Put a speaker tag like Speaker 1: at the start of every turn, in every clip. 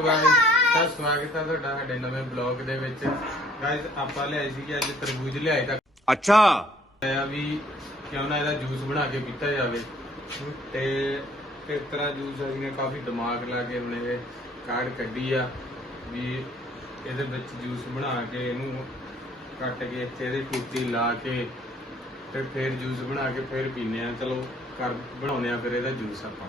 Speaker 1: Hello guys ਤਾਂ ਸਵਾਗਤ ਹੈ ਤੁਹਾਡਾ ਸਾਡੇ ਨਵੇਂ ਬਲੌਗ ਦੇ ਵਿੱਚ। ਗਾਇਸ ਆਪਾਂ ਲਿਆਏ ਸੀ ਕਿ ਅੱਜ ਤਰਬੂਜ ਲਿਆਏ ਤਾਂ
Speaker 2: ਅੱਛਾ।
Speaker 1: ਆਇਆ ਵੀ ਕਿਉਂ ਨਾ ਇਹਦਾ ਜੂਸ ਬਣਾ ਕੇ ਪੀਤਾ ਜਾਵੇ। ਤੇ ਇਸ ਤਰ੍ਹਾਂ ਜੂਸ ਅਸੀਂ ਨੇ ਕਾਫੀ ਦਿਮਾਗ ਲਾ ਕੇ ਹੁਣ ਇਹ ਕਾਰਡ ਕੱਢੀ ਆ ਵੀ ਇਹਦੇ ਵਿੱਚ ਜੂਸ ਬਣਾ ਕੇ ਇਹਨੂੰ ਕੱਟ ਕੇ ਇੱਥੇ ਇਹਦੀ ਟੂਟੀ ਲਾ ਕੇ ਤੇ ਫਿਰ ਜੂਸ ਬਣਾ ਕੇ ਫਿਰ ਪੀਨੇ ਆ। ਚਲੋ ਕਰ ਬਣਾਉਨੇ ਆ ਫਿਰ ਇਹਦਾ ਜੂਸ ਆਪਾਂ।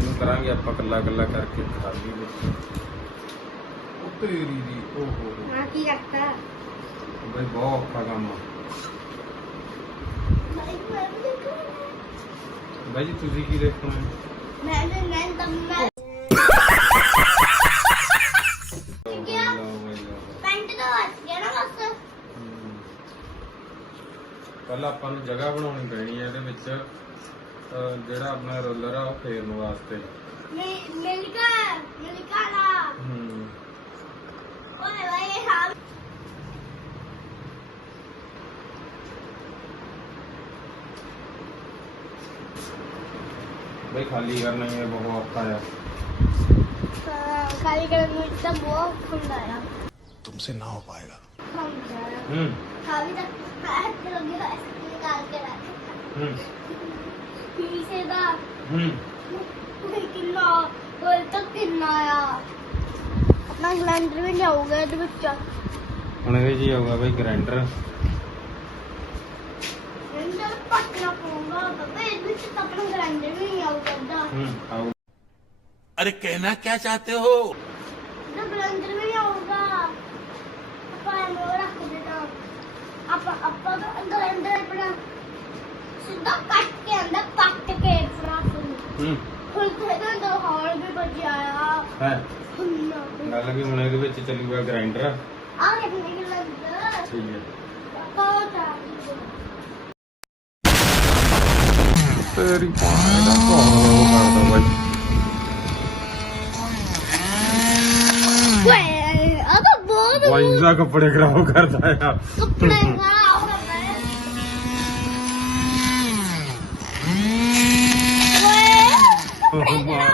Speaker 1: ਨੂੰ ਕਰਾਂਗੇ ਆਪਾਂ ਕੱਲਾ ਕੱਲਾ ਕਰਕੇ ਖਾਲੀ ਵਿੱਚ ਉੱਤਰੀ ਦੀ ਓਹੋ।
Speaker 3: ਮੈਂ ਕੀ ਕਰਤਾ
Speaker 1: ਬਈ ਬਹੁਤ ਔਖਾ ਕੰਮ ਆ। ਬਾਈ ਜੀ ਤੁਸੀਂ ਕੀ ਦੇਖਣਾ?
Speaker 3: ਮੈਂ ਮੈਂ ਮੈਂ ਮੈਂ
Speaker 1: ਪਹਿਲਾਂ ਆਪਾਂ ਨੂੰ ਜਗ੍ਹਾ ਬਣਾਉਣੀ ਪੈਣੀ ਹੈ ਇਹਦੇ ਵਿੱਚ। ਜਿਹੜਾ ਆਪਣਾ ਰੋਲਰ ਆ ਉਹ ਫੇਰਨ ਵਾਸਤੇ
Speaker 3: ਮਿਲ- ਮਿਲਕਾ ਮਿਲਕਾ ਨਾ
Speaker 1: ਹੂੰ
Speaker 3: ਓਏ ਓਏ ਹਾਂ
Speaker 1: ਬਈ ਖਾਲੀ ਕਰਨਾ ਹੀ ਹੈ ਬਹੁਤ ਔਖਾ ਆ
Speaker 3: ਖਾਲੀ ਕਰਨ ਨੂੰ ਤਾਂ ਬਹੁਤ ਹੁੰਦਾ ਆ
Speaker 2: तुमसे ना हो पाएगा
Speaker 3: ਹੁੰਦਾ ਆ
Speaker 1: ਹੂੰ
Speaker 3: ਖਾਲੀ ਤਾਂ ਹੱਥ ਲੱਗੇ ਹੋਏ ਸੀ ਨਿਕਾਲ ਕੇ ਰੱਖ
Speaker 1: ਹੂੰ
Speaker 3: ਪੀਸੇ ਦਾ
Speaker 1: ਹੂੰ
Speaker 3: ਕੋਈ ਕਿੰਨਾ ਕੋਈ ਤਾਂ ਕਿੰਨਾ ਆ ਆਪਣਾ ਗਲੈਂਡਰ ਵੀ ਲਿਆਉਗਾ ਇਹਦੇ ਵਿੱਚ
Speaker 1: ਹੁਣ ਇਹ ਜੀ ਆਊਗਾ ਬਈ ਗ੍ਰਾਈਂਡਰ
Speaker 3: ਗਲੈਂਡਰ ਪੱਟਣਾ ਪਊਗਾ ਬਾਬਾ ਇਹਦੇ ਵਿੱਚ ਤਾਂ ਆਪਣਾ ਗਲੈਂਡਰ ਵੀ ਨਹੀਂ ਆਉਗਾ ਦਾ
Speaker 1: ਹੂੰ ਆਊ
Speaker 2: अरे कहना क्या चाहते हो
Speaker 3: ਇਹਦਾ ਗਲੈਂਡਰ ਵੀ ਆਉਗਾ ਆਪਾਂ ਇਹਨੂੰ ਰੱਖ ਦੇਣਾ ਆਪਾਂ ਆਪਾਂ ਦਾ ਗਲੈਂਡਰ ਆਪਣਾ ਸਿੱਧਾ ਕੱਟ ਕੇ ਅੰਦਰ ਕੱਟ ਕੇ ਫਰਾ
Speaker 1: ਹੂੰ।
Speaker 3: ਹੁਣ ਤੇ ਦਾ ਹੌਲ ਵੀ ਬਚਿਆ ਆ।
Speaker 1: ਹੈ?
Speaker 3: ਹੁਣ
Speaker 1: ਗੱਲ ਵੀ ਹੁਣ ਇਹਦੇ ਵਿੱਚ ਚੱਲੂਗਾ ਗ੍ਰਾਈਂਡਰ
Speaker 3: ਆ ਕੇ
Speaker 1: ਠੀਕ ਹੈ।
Speaker 3: ਬਹੁਤ ਆ
Speaker 1: ਤੇਰੀ ਪਾਣੀ ਦਾ ਕਰਦਾ ਬਾਈ। ਕੱਪੜੇ ਖਰਾਬ ਕਰਦਾ ਆ।
Speaker 3: ਕੱਪੜੇ ਖਰਾਬ।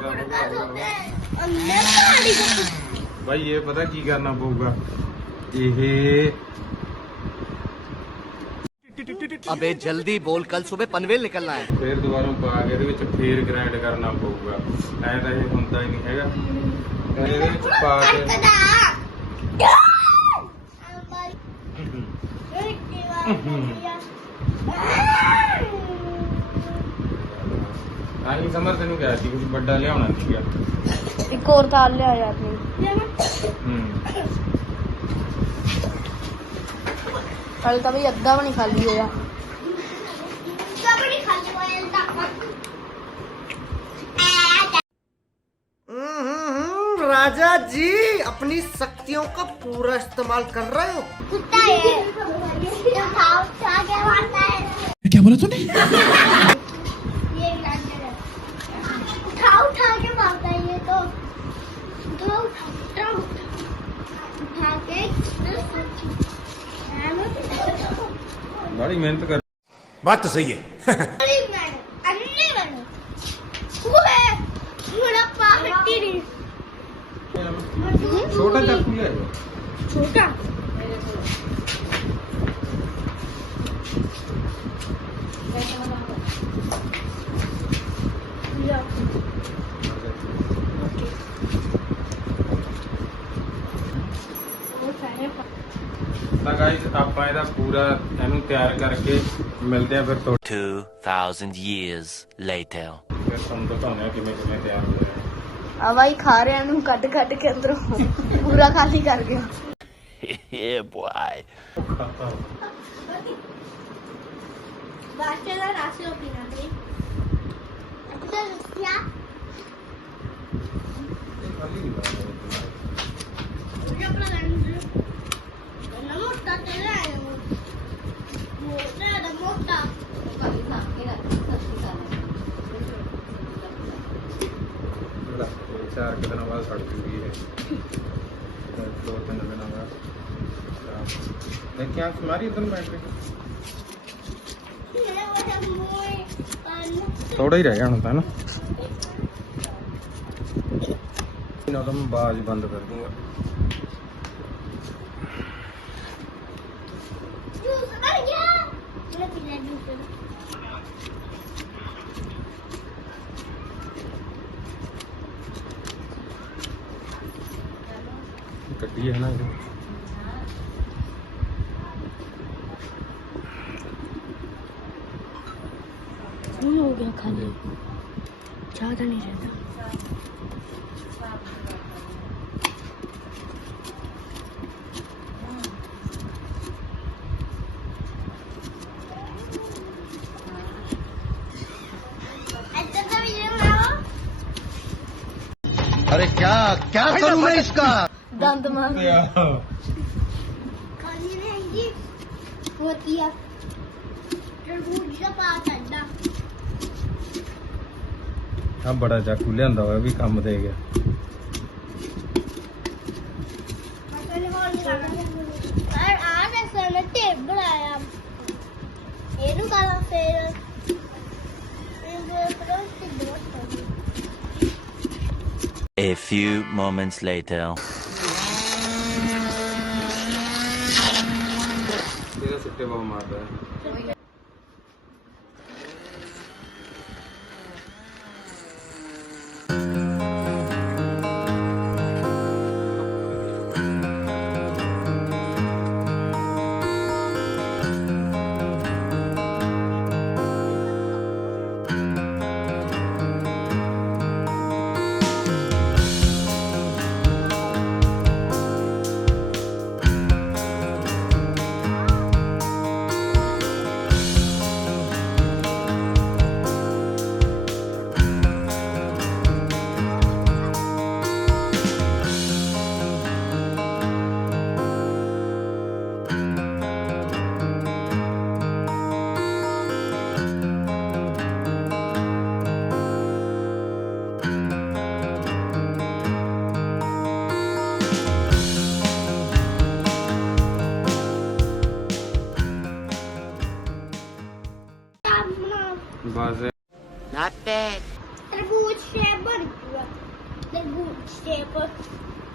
Speaker 3: ਓਏ ਅੰਨੇ ਪਾਣੀ ਦਾ
Speaker 1: ਬਾਈ ਇਹ ਪਤਾ ਕੀ ਕਰਨਾ ਪਊਗਾ ਇਹ
Speaker 2: अबे जल्दी बोल कल सुबह पनवेल निकलना है
Speaker 1: ਫੇਰ ਦੁਬਾਰਾ ਪਾ ਕੇ ਇਹਦੇ ਵਿੱਚ ਫੇਰ ਗ੍ਰਾਈਂਡ ਕਰਨਾ ਪਊਗਾ ਐ ਤਾਂ ਇਹ ਹੁੰਦਾ ਹੀ ਨਹੀਂ ਹੈਗਾ ਤੇ ਇਹਦੇ ਵਿੱਚ ਪਾ ਕੇ ਸਮਰ ਤੈਨੂੰ ਕਿਹਾ ਸੀ ਕੁਝ ਵੱਡਾ ਲਿਆਉਣਾ ਸੀਗਾ
Speaker 3: ਇੱਕ ਹੋਰ ਤਾਲ ਲਿਆ ਯਾਰ ਨਹੀਂ
Speaker 1: ਹੂੰ
Speaker 3: ਕੱਲ ਤਾਂ ਵੀ ਅੱਧਾ ਵੀ ਨਹੀਂ ਖਾਲੀ ਹੋਇਆ ਕਬੜੀ ਖਾਲੀ ਹੋਇਆ ਤਾਂ
Speaker 4: हम्म, राजा जी अपनी शक्तियों का पूरा इस्तेमाल कर रहे हो
Speaker 3: कुत्ता है ये खाओ खा के मारता है
Speaker 2: क्या बोला तूने
Speaker 1: ਬੜੀ ਮਿਹਨਤ ਕਰ
Speaker 2: ਬਾਤ ਸਹੀ
Speaker 3: ਹੈ। ਬੜੀ ਮਿਹਨਤ ਅੰਨੇ ਬਣੀ ਓਏ ਮੇਰਾ ਪਾ ਹੱਟੀ ਨਹੀਂ।
Speaker 1: ਛੋਟਾ ਚਾਕੂ ਲੈ
Speaker 3: ਛੋਟਾ?
Speaker 1: ਤਾਂ ਗਾਇਸ ਆਪਾਂ ਇਹਦਾ ਪੂਰਾ ਇਹਨੂੰ ਤਿਆਰ ਕਰਕੇ ਮਿਲਦੇ ਆ ਫਿਰ ਤੁਹਾਡੇ
Speaker 5: 2,000 years later.
Speaker 1: ਫਿਰ ਤੁਹਾਨੂੰ ਦਿਖਾਉਂਦੇ ਆ ਕਿਵੇਂ ਕਿਵੇਂ ਤਿਆਰ ਹੋਇਆ
Speaker 5: ਆ ਬਾਈ ਖਾ ਰਿਆ ਨੂੰ ਕੱਢ ਕੱਢ ਕੇ ਅੰਦਰੋਂ ਪੂਰਾ ਖਾਲੀ ਕਰ ਗਿਆ
Speaker 3: ਬਾਸ਼ੇ ਦਾ ਰਸ ਲੋ ਪੀਣਾ ਤੇ ਅੱਛਾ ਰਸਿਆ ਉਹ ਆਪਣਾ ਲੰਡ ਨਾ ਮੋਟਾ ਤੇ ਲੈ
Speaker 1: ਚਾਰ ਕੁ ਦਿਨਾਂ ਬਾਅਦ ਸੜ ਜੂਗੀ ਇਹ ਦੋ ਤਿੰਨ ਦਿਨਾਂ ਬਾਅਦ। ਦੇਖਿਆ ਤੁਹਾਡੀ ਇਧਰ ਬੈਟਰੀ ਥੋੜਾ ਹੀ ਰਹਿ ਗਿਆ ਹੁਣ ਤਾਂ ਨਾ। ਇਹਨਾਂ ਦਾ ਮੈਂ ਬਾਜ ਬੰਦ ਕਰ ਦੂੰਗਾ।
Speaker 3: ਜੂਸ ਬਣ ਗਿਆ। ਮੈਂ ਪੀ ਲੈ ਜੂਸ।
Speaker 5: नदी है ना इधर हो गया
Speaker 3: खाली? ज़्यादा नहीं रहता।
Speaker 2: अरे क्या क्या करूँ तो मैं इसका?
Speaker 5: ਦੰਦ ਮਾਰ
Speaker 3: ਖਾਲੀ रहेंगी होती है तरबूज का पास अंडा
Speaker 1: ਆ ਬੜਾ ਚਾਕੂ ਲਿਆਂਦਾ ਹੋਇਆ ਵੀ ਕੰਮ ਦੇ ਗਿਆ
Speaker 3: ਪਰ ਆ ਨਾ ਸਨ ਟੇਪ ਬਣਾਇਆ ਇਹਨੂੰ ਕਾਲਾ ਫੇਰ ਇਹ ਪਰ ਤੇ ਬਹੁਤ
Speaker 6: A few moments later.
Speaker 1: ਇਹਦਾ ਸਿੱਟੇ ਬਹੁਤ ਮਾਰਦਾ। ਹੈ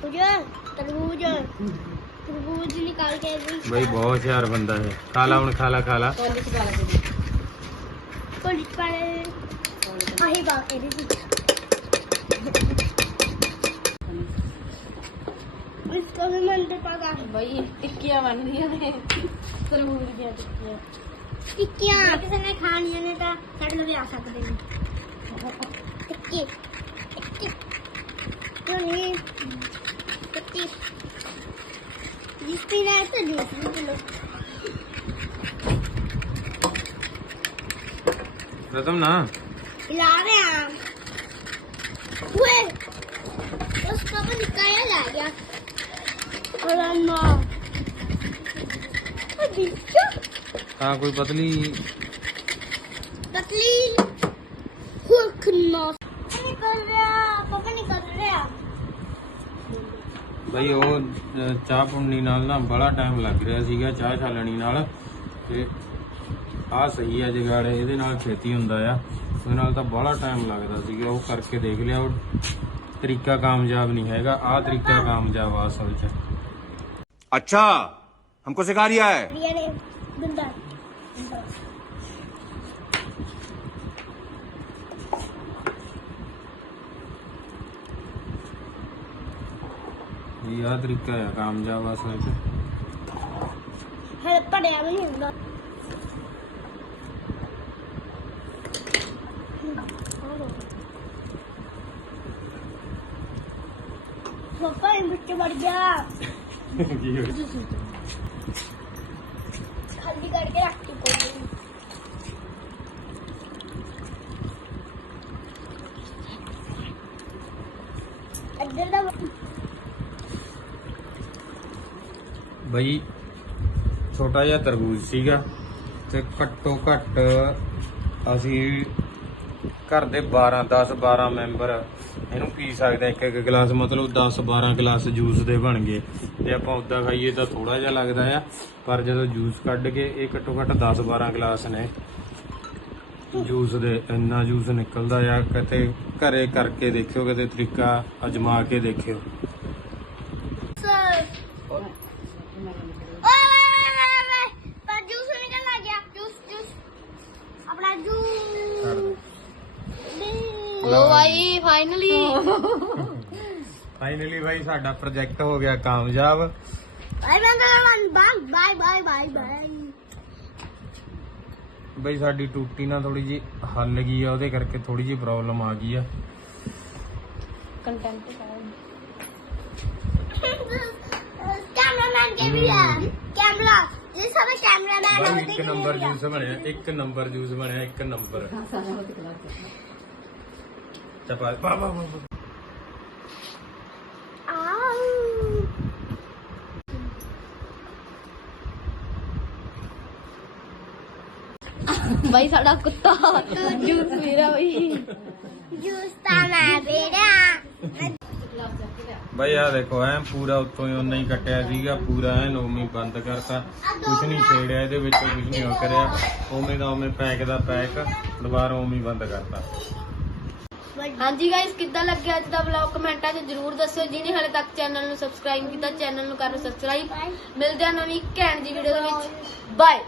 Speaker 3: तरबूज तरबूज तरबूज निकाल के भी
Speaker 1: ਬਈ ਬਹੁਤ ਹੁਸ਼ਿਆਰ ਬੰਦਾ ਹੈ ਖਾ ਲਾ ਹੁਣ ਖਾ ਲਾ ਖਾ ਲਾ
Speaker 3: पुलिस वाले आही बात करी थी इसको भी मंदिर पका
Speaker 5: ਬਾਈ ਟਿੱਕੀਆਂ ਬਣਦੀਆਂ ਨੇ ਤਰਬੂਜ ਦੀਆਂ ਟਿੱਕੀਆਂ
Speaker 3: ਟਿੱਕੀਆਂ ਕਿਸੇ ਨੇ ਖਾਣੀਆਂ ਨੇ ਤਾਂ ਸਾਡੇ ਲਈ ਆ ਸਕਦੇ ਨੇ ਟਿੱਕੀ ਟਿੱਕੀ ਕਿਉਂ ਨਹੀਂ सकती जिसकी तो ना तो दूसरी किलो
Speaker 1: रतम ना?
Speaker 3: हिला रहे हैं हुए। उसका तो भी निकाया जा गया। और अन्ना
Speaker 1: हाँ कोई
Speaker 3: पतली पतली
Speaker 1: ਬਈ ਉਹ ਅਹ, ਚਾਹ ਪੁੰਨੀ ਨਾਲ ਨਾ ਬੜਾ ਟਾਈਮ ਲੱਗ ਰਿਹਾ ਸੀਗਾ ਚਾਹ ਛਾਲਣੀ ਨਾਲ ਤੇ ਆਹ ਸਹੀ ਹੈ ਜਗਾੜ ਇਹਦੇ ਨਾਲ ਛੇਤੀ ਹੁੰਦਾ ਆ ਉਹਦੇ ਨਾਲ ਤਾਂ ਬੜਾ ਟਾਈਮ ਲੱਗਦਾ ਸੀਗਾ ਉਹ ਕਰਕੇ ਦੇਖ ਲਿਆ ਉਹ ਤਰੀਕਾ ਕਾਮਯਾਬ ਨਹੀਂ ਹੈਗਾ ਆਹ ਤਰੀਕਾ ਕਾਮਯਾਬ ਆ ਅਸਲ 'ਚ
Speaker 7: अच्छा हमको सिखा रिया है
Speaker 3: ਕੁੜੀਆਂ ਨੇ ਦੰਦਾ
Speaker 1: यह तरीका
Speaker 3: है काम जा बस पढ़िया भी नहीं होगा। पापा इन
Speaker 1: बच्चे बढ़
Speaker 3: गया। खाली करके रखती को अंदर
Speaker 1: ਬਈ, ਛੋਟਾ ਜਿਹਾ ਤਰਬੂਜ ਸੀਗਾ ਤੇ ਘੱਟੋ ਘੱਟ ਅਸੀਂ ਘਰ ਦੇ 12 10 12 ਮੈਂਬਰ, ਇਹਨੂੰ ਪੀ ਸਕਦੇ ਇੱਕ ਇੱਕ ਗਲਾਸ ਮਤਲਬ 10 12 ਗਲਾਸ ਜੂਸ ਦੇ ਬਣ ਗਏ। ਤੇ ਆਪਾਂ ਉਦਾਂ ਖਾਈਏ ਤਾਂ ਥੋੜਾ ਜਿਹਾ ਲੱਗਦਾ ਆ, ਪਰ ਜਦੋਂ ਜੂਸ ਕੱਢ ਕੇ ਇਹ ਘੱਟੋ ਘੱਟ 10 12 ਗਲਾਸ ਨੇ, ਜੂਸ ਦੇ ਇੰਨਾ ਜੂਸ ਨਿਕਲਦਾ ਆ, ਕਿਤੇ ਘਰੇ ਕਰਕੇ ਦੇਖਿਓ, ਕਿਤੇ ਤਰੀਕਾ ਅਜਮਾ ਕੇ ਦੇਖਿਓ
Speaker 3: ਸਰ ਓਏ ਓਏ ਓਏ ਓਏ ਪਰ ਜੂਸ ਨਿਕਲ ਆ ਗਿਆ ਜੂਸ ਜੂਸ ਆਪਣਾ ਜੂਸ
Speaker 5: ਲੋ ਭਾਈ ਫਾਈਨਲੀ
Speaker 1: ਫਾਈਨਲੀ ਭਾਈ ਸਾਡਾ ਪ੍ਰੋਜੈਕਟ ਹੋ ਗਿਆ ਕਾਮਯਾਬ।
Speaker 3: ਬਾਈ ਬਾਈ ਬਾਈ ਬਾਈ ਬਾਈ ਬਾਈ
Speaker 1: ਬਈ ਸਾਡੀ ਟੂਟੀ ਨਾ ਥੋੜੀ ਜੀ ਹੱਲ ਗਈ ਆ ਉਹਦੇ ਕਰਕੇ ਥੋੜੀ ਜੀ ਪ੍ਰੋਬਲਮ ਆ ਗਈ ਆ।
Speaker 3: ਕੰਟੈਂਟ ਕੈਮਰਾਮੈਨ ਕੇ ਵੀ ਆ? ਕੈਮਰਾ ਇਹ ਸਭ
Speaker 1: ਕੈਮਰਾਮੈਨ
Speaker 3: ਆ
Speaker 1: ਇੱਕ ਨੰਬਰ ਜੂਸ ਬਣਿਆ ਇੱਕ ਨੰਬਰ ਜੂਸ ਬਣਿਆ ਇੱਕ ਨੰਬਰ ਚਪਾ ਬਾ ਬਾ ਬਾ ਬਾ।
Speaker 5: भाई साडा कुत्ता जूस पी रहा भाई
Speaker 3: जूस ता मैं बेड़ा
Speaker 1: ਬਈ ਆ ਦੇਖੋ ਐ ਪੂਰਾ ਉੱਤੋਂ ਹੀ ਉਹਨਾਂ ਹੀ ਕੱਟਿਆ ਸੀਗਾ ਪੂਰਾ ਐ ਉਵੇਂ ਹੀ ਬੰਦ ਕਰਤਾ ਕੁਝ ਨਹੀਂ ਛੇੜਿਆ ਇਹਦੇ ਵਿੱਚ ਕੁਝ ਨਹੀਂ ਹੋ ਕਰਿਆ ਉਵੇਂ ਦਾ ਉਵੇਂ ਪੈਕ ਦਾ ਪੈਕ ਦੁਬਾਰਾ ਉਵੇਂ ਹੀ ਬੰਦ ਕਰਤਾ
Speaker 5: ਹਾਂਜੀ ਗਾਇਸ ਕਿੱਦਾਂ ਲੱਗਿਆ ਅੱਜ ਦਾ ਵਲੌਗ ਕਮੈਂਟਾਂ 'ਚ ਜਰੂਰ ਦੱਸਿਓ। ਜਿਹਨੇ ਹਾਲੇ ਤੱਕ ਚੈਨਲ ਨੂੰ ਸਬਸਕ੍ਰਾਈਬ ਕੀਤਾ ਚੈਨਲ ਨੂੰ ਕਰੋ ਸਬਸਕ੍ਰਾਈਬ ਮਿਲਦੇ ਹਾਂ ਨਵੀਂ ਘੈਂਟ ਜੀ ਵੀਡੀਓ ਦੇ ਵਿੱਚ। ਬਾਏ